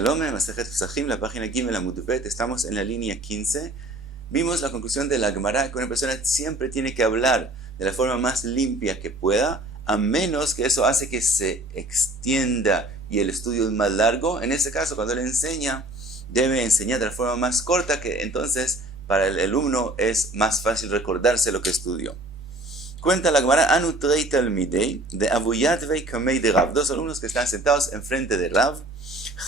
Shalom, Masejet Pesachim, la página Gimel Amud Bet, estamos en la línea 15. Vimos la conclusión de la Gemara que una persona siempre tiene que hablar de la forma más limpia que pueda, a menos que eso hace que se extienda y el estudio es más largo. En ese caso, cuando él enseña, debe enseñar de la forma más corta, que entonces para el alumno es más fácil recordarse lo que estudió. Cuenta la Gemara, Anu Trei Talmidei de Abu Yatvei Kamei de Rav, dos alumnos que están sentados enfrente de Rav.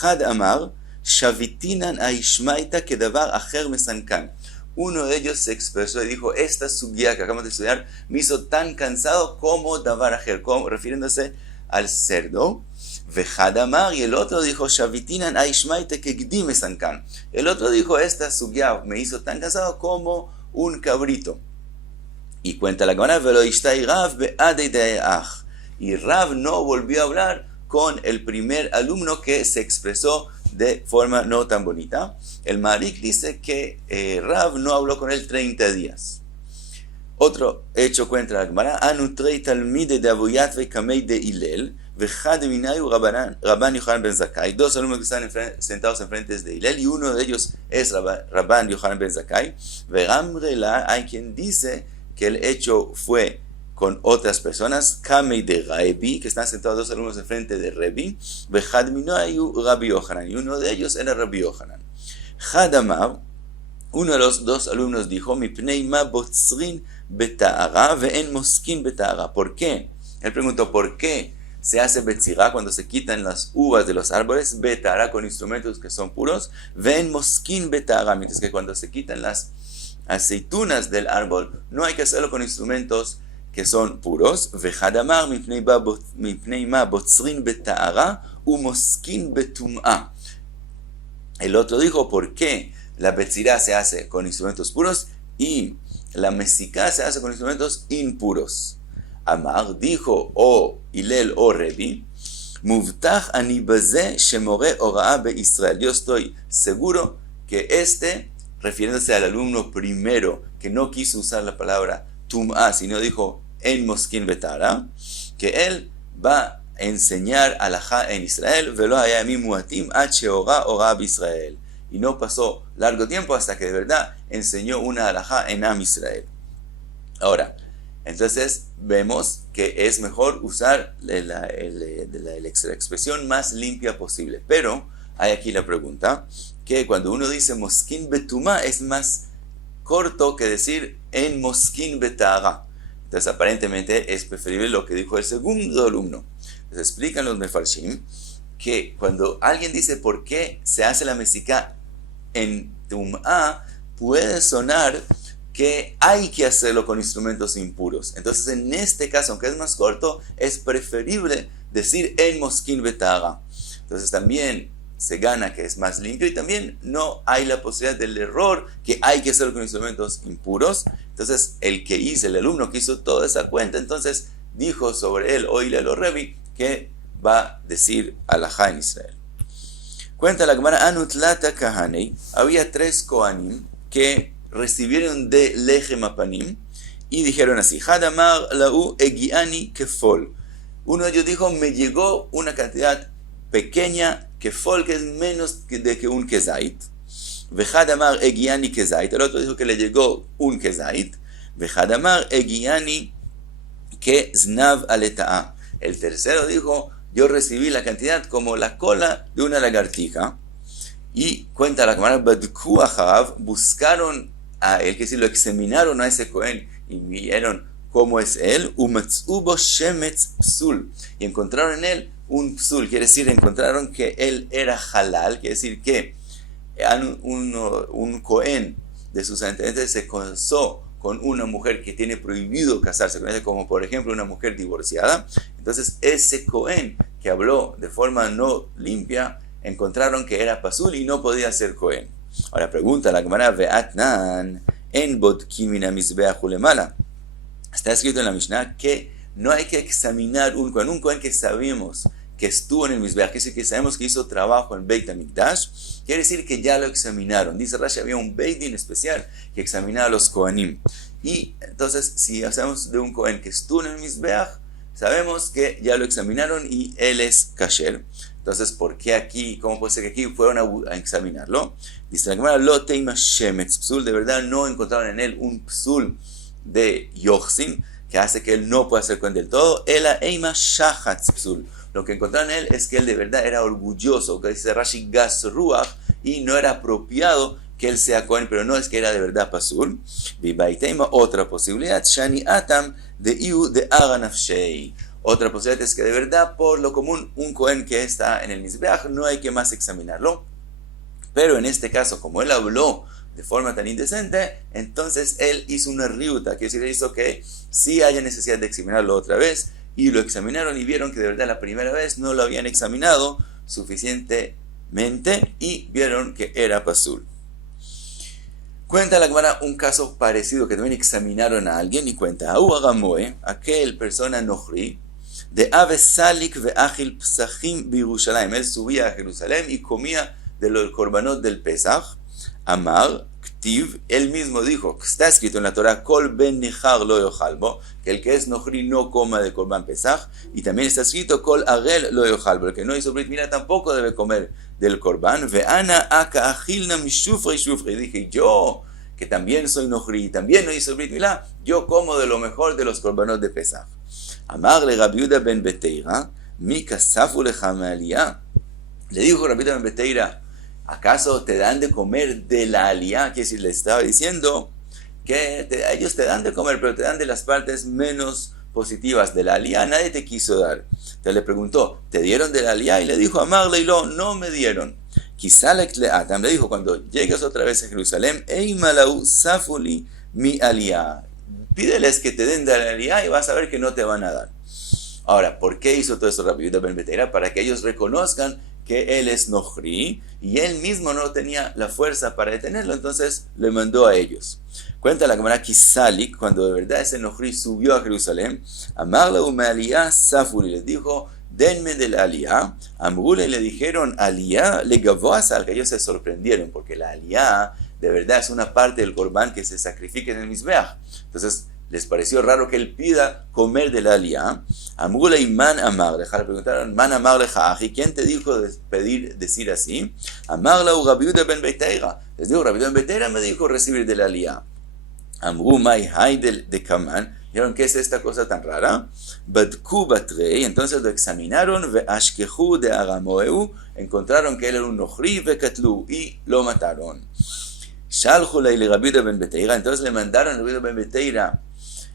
Had Amar, Shavitinan Aishmaita Kedavar Acher Mesankan. Uno de ellos se expresó y dijo: esta sugya que acabamos de estudiar me hizo tan cansado como Davar Acher, refiriéndose al cerdo. Vehad Amar, y el otro dijo: Shavitinan Aishmaita Kegdi Mesankan. El otro dijo: esta sugya me hizo tan cansado como un cabrito. Y cuenta la Gemara, y Rav no volvió a hablar con el primer alumno que se expresó de forma no tan bonita. El Marik dice que Rav no habló con él 30 días. Otro hecho cuenta la Gemara, Anu trei talmide de Abu Yatvei Kamei de Hillel, vechad minayu Rabban Yochanan ben Zakkai. Dos alumnos que están sentados enfrente de Hillel, y uno de ellos es Rabban Yochanan ben Zakkai. Veramrela, hay quien dice que el hecho fue con otras personas, Kamei de Rebi, que están sentados dos alumnos enfrente de Rebi, Vechad minayu Rabbi Yochanan, y uno de ellos era Rabbi Yochanan. Hadamar, uno de los dos alumnos dijo: Mipnei ma botzrin beta'ara ve'en moskin beta'ara. ¿Por qué? Él preguntó: ¿por qué se hace betzirá cuando se quitan las uvas de los árboles? Beta'ara, con instrumentos que son puros, ve'en moskin beta'ara, mientras que cuando se quitan las aceitunas del árbol no hay que hacerlo con instrumentos que son puros. Vehadamar mipnei ma botzrin beta'ara u moskin betum'a. El otro dijo: ¿por qué la betzirá se hace con instrumentos puros y la mesiká se hace con instrumentos impuros? Amar dijo, o Hillel o Rebi, Muvtach ani baze shemore ora'a beIsrael. Yo estoy seguro que refiriéndose al alumno primero que no quiso usar la palabra tum'a, sino dijo en moskin betara, que él va a enseñar alajá en Israel, velo hayamim muatim ad sheora b'Israel. Y no pasó largo tiempo hasta que de verdad enseñó una alajá en Am Israel. Ahora, entonces vemos que es mejor usar la expresión más limpia posible. Pero hay aquí la pregunta, que cuando uno dice moskin betumá es más corto que decir en moskin betara. Entonces aparentemente es preferible lo que dijo el segundo alumno. Entonces explican los mefarshim que cuando alguien dice por qué se hace la mesiká en tumá, puede sonar que hay que hacerlo con instrumentos impuros. Entonces en este caso, aunque es más corto, es preferible decir en moskin betara. Entonces también se gana que es más limpio, y también no hay la posibilidad del error que hay que hacerlo con instrumentos impuros. Entonces el alumno que hizo toda esa cuenta, entonces dijo sobre él, o Hillel o Rebi, que va a decir alajá en Israel. Cuenta la Gemara, Anutlata Kahanei, había 3 kohanim que recibieron de Lechem Apanim y dijeron así: Hadamar lau egiani kefol. Uno de ellos dijo: me llegó una cantidad pequeña, kefol, que es menos que un kezait. Vehadamar egiani kezait. El otro dijo que le llegó un kezait. Vehadamar egiani keznav aleta'a. El tercero dijo: yo recibí la cantidad como la cola de una lagartija. Y cuenta la Gemara, Badku Ahav, buscaron a él, que si lo examinaron a ese Cohen y vieron cómo es él, Umatzubo Shemetz Psul, y encontraron en él un psul, quiere decir, encontraron que él era halal, quiere decir que un Cohen de sus antecedentes se casó con una mujer que tiene prohibido casarse con ella, como por ejemplo una mujer divorciada. Entonces ese Cohen que habló de forma no limpia, encontraron que era pasul y no podía ser Cohen. Ahora pregunta la Gemara, Ve'atnan en bodkim min hamizbeach ulemala. Está escrito en la Mishnah que no hay que examinar un Cohen que sabemos que estuvo en el Mizbeach, quiere decir que sabemos que hizo trabajo en Beit HaMikdash, quiere decir que ya lo examinaron. Dice Rashi, había un Beit Din especial que examinaba a los Kohanim. Y entonces, si hacemos de un Kohen que estuvo en el Mizbeach, sabemos que ya lo examinaron y él es kasher. Entonces, ¿por qué aquí? ¿Cómo puede ser que aquí fueron a examinarlo? Dice la Gemara, lo teima shemetz psul, de verdad no encontraron en él un psul de yochsin, que hace que él no pueda ser cohen del todo. Ela eima shachatz psul. Lo que encontraron en él es que él de verdad era orgulloso, que dice Rashi gas ruach, y no era apropiado que él sea cohen, pero no es que era de verdad pasul. Vibaiteima, otra posibilidad, shani atam de iu de aganafshei. Otra posibilidad es que de verdad, por lo común, un cohen que está en el mizbeach no hay que más examinarlo. Pero en este caso, como él habló de forma tan indecente, entonces él hizo una riuta, que hizo que sí haya necesidad de examinarlo otra vez, y lo examinaron y vieron que de verdad la primera vez no lo habían examinado suficientemente y vieron que era pasul. Cuenta la Gemara un caso parecido que también examinaron a alguien y cuenta, aquel persona nohri, de Ave Salik ve Achil Psachim Birushalayim. Él subía a Jerusalén y comía de los korbanot del Pesach. Amar, Ktiv, él mismo dijo, está escrito en la Torah, Kol ben nihar lo yochalbo, que el que es nohri no coma de korban Pesach. Y también está escrito, Kol agel lo yochalbo, el que no hizo brit milá tampoco debe comer del korban. Ve ana aka achilna mishufri shufri. Dije, yo, que también soy nohri, también no hizo brit milá, yo como de lo mejor de los korbanot de Pesach. Amarle Rabbi Yehuda ben Beteira, mi kasafu lecha me'aliyah. Le dijo Rabbi Yehuda ben Beteira, ¿acaso te dan de comer de la aliyah? Quiere decir, le estaba diciendo que ellos te dan de comer, pero te dan de las partes menos positivas de la aliyah. Nadie te quiso dar. Entonces le preguntó, ¿te dieron de la aliyah? Y le dijo, Amarle y no me dieron. Kisalek le'atam, le dijo, cuando llegues otra vez a Jerusalén, eimalau safuli mi aliyah. Pídeles que te den de la aliyah y vas a ver que no te van a dar. Ahora, ¿por qué hizo todo esto Rabbi Yehuda ben Beteira? Para que ellos reconozcan que él es nohri y él mismo no tenía la fuerza para detenerlo, entonces le mandó a ellos. Cuenta la Gemara Kisalik, cuando de verdad ese nohri subió a Jerusalén, Amarle me aliyah safuli, les dijo, denme de la aliyah. Amrule le dijeron aliyah, le gavó a sal, que ellos se sorprendieron, porque la aliyah de verdad es una parte del corbán que se sacrifica en el mizbeach. Entonces les pareció raro que él pida comer de la aliyah. Amrule y man amar, le preguntaron, man amar lejaji, ¿quién te dijo decir así? Amarle Rabbi Yehuda ben Beteira, les digo, Rabbi Yehuda ben Beteira me dijo recibir de la aliyah. Amru mai hay de kaman, ¿vieron qué es esta cosa tan rara? Badku batrei, entonces lo examinaron, ve ashkehu de aramoeu, encontraron que él era un nohri, ve katlu, y lo mataron. Shalchu le Rabbi Yehuda ben Beteira, entonces le mandaron a Rabbi Yehuda ben Beteira,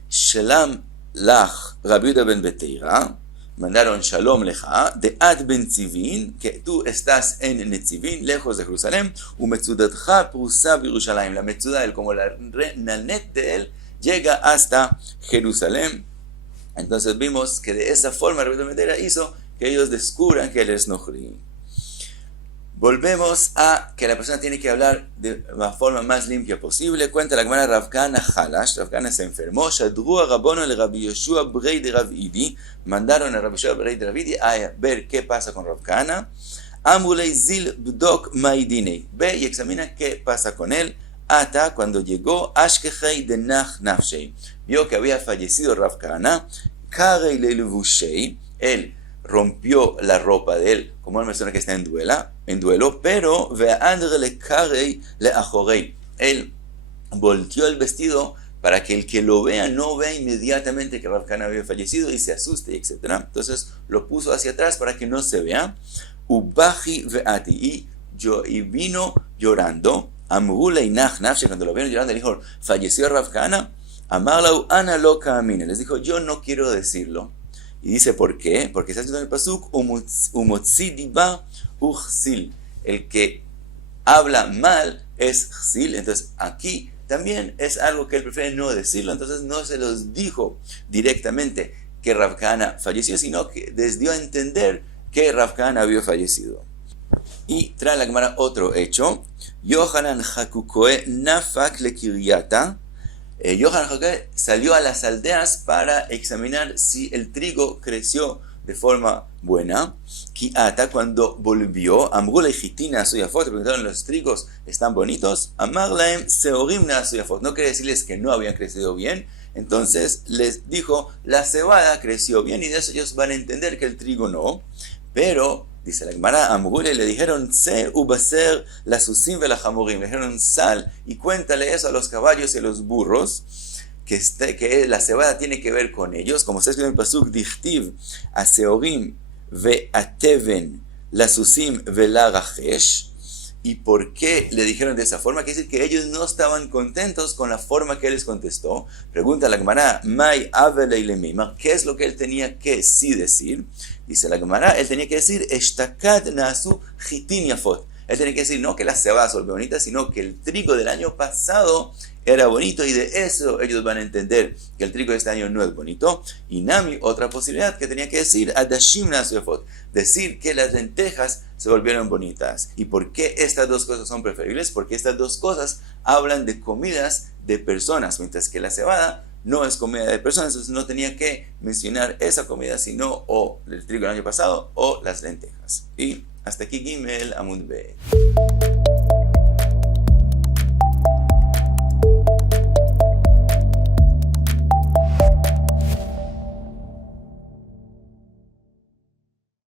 Shalom lach Rabbi Yehuda ben Beteira, mandaron Shalom lecha, de Ad ben Tzivin, que tú estás en Netzivin, lejos de Jerusalén, umetzudatcha prusa birushalayim, la metzuda, como la net de él, llega hasta Jerusalén. Entonces vimos que de esa forma Rabbi Yehuda ben Beteira hizo que ellos descubran que él es nohri. Volvemos a que la persona tiene que hablar de la forma más limpia posible. Cuenta la Gemara Rav Kahana Halash, Rav Kahana se enfermó, Shadru a Rabono le Rabbi Yoshua Brei de Rav Idi, mandaron a Rabbi Yoshua Brei de Rav Idi a ver qué pasa con Rav Kahana. Amulei zil bdok maidinei, ve y examina qué pasa con él. Ata, cuando llegó, Ashkechei de Nach Nafshei, vio que había fallecido Rav Kahana, Karei le levushei, él rompió la ropa de él, como una persona que está en duelo, pero él volteó el vestido para que el que lo vea no vea inmediatamente que Rav Kahana había fallecido y se asuste, etc. Entonces lo puso hacia atrás para que no se vea. Ubaji veati, y vino llorando. Amrule y Nach Nafshe, cuando lo vieron llorando, le dijo, falleció Rav Kahana. Amarlau ana lo camine, les dijo, yo no quiero decirlo. Y dice, ¿por qué? Porque está escrito en el pasuk, umotzi diba uchsil. El que habla mal es chsil. Entonces aquí también es algo que él prefiere no decirlo. Entonces no se los dijo directamente que Rav Kahana falleció, sino que les dio a entender que Rav Kahana había fallecido. Y trae la Gemara otro hecho. Yohanan Hakukoe nafak le Kiryata. Yohanan Hakukoe salió a las aldeas para examinar si el trigo creció de forma buena. Kiata, cuando volvió, Amrule Hitina Suyafot, le preguntaron, ¿los trigos están bonitos? Amarlaem Seorimna Suyafot, no quiere decirles que no habían crecido bien. Entonces les dijo, la cebada creció bien y de eso ellos van a entender que el trigo no. Pero Dice la Gemara, Amgule le dijeron, se ubaser la susim ve la jamorim. Le dijeron, sal y cuéntale eso a los caballos y a los burros, que la cebada tiene que ver con ellos. Como se escribe en el pasuk, dichtiv, a seorim ve a teven, la susim ve la rajesh. ¿Y por qué le dijeron de esa forma? Quiere decir que ellos no estaban contentos con la forma que él les contestó. Pregunta la Gemara, Mai avele lemima, ¿qué es lo que él tenía que sí decir? Dice la Gemara, él tenía que decir, Eshtakat nasu chitin yafot. Él tenía que decir, no que la cebada se volvió bonita, sino que el trigo del año pasado era bonito, y de eso ellos van a entender que el trigo de este año no es bonito. Y Nami, otra posibilidad que tenía que decir, Adashim nasu yafot, decir que las lentejas se volvieron bonitas. ¿Y por qué estas dos cosas son preferibles? Porque estas dos cosas hablan de comidas de personas, mientras que la cebada no es comida de personas. Entonces no tenía que mencionar esa comida, sino o el trigo del año pasado o las lentejas. Y hasta aquí Gimel Amud Bet.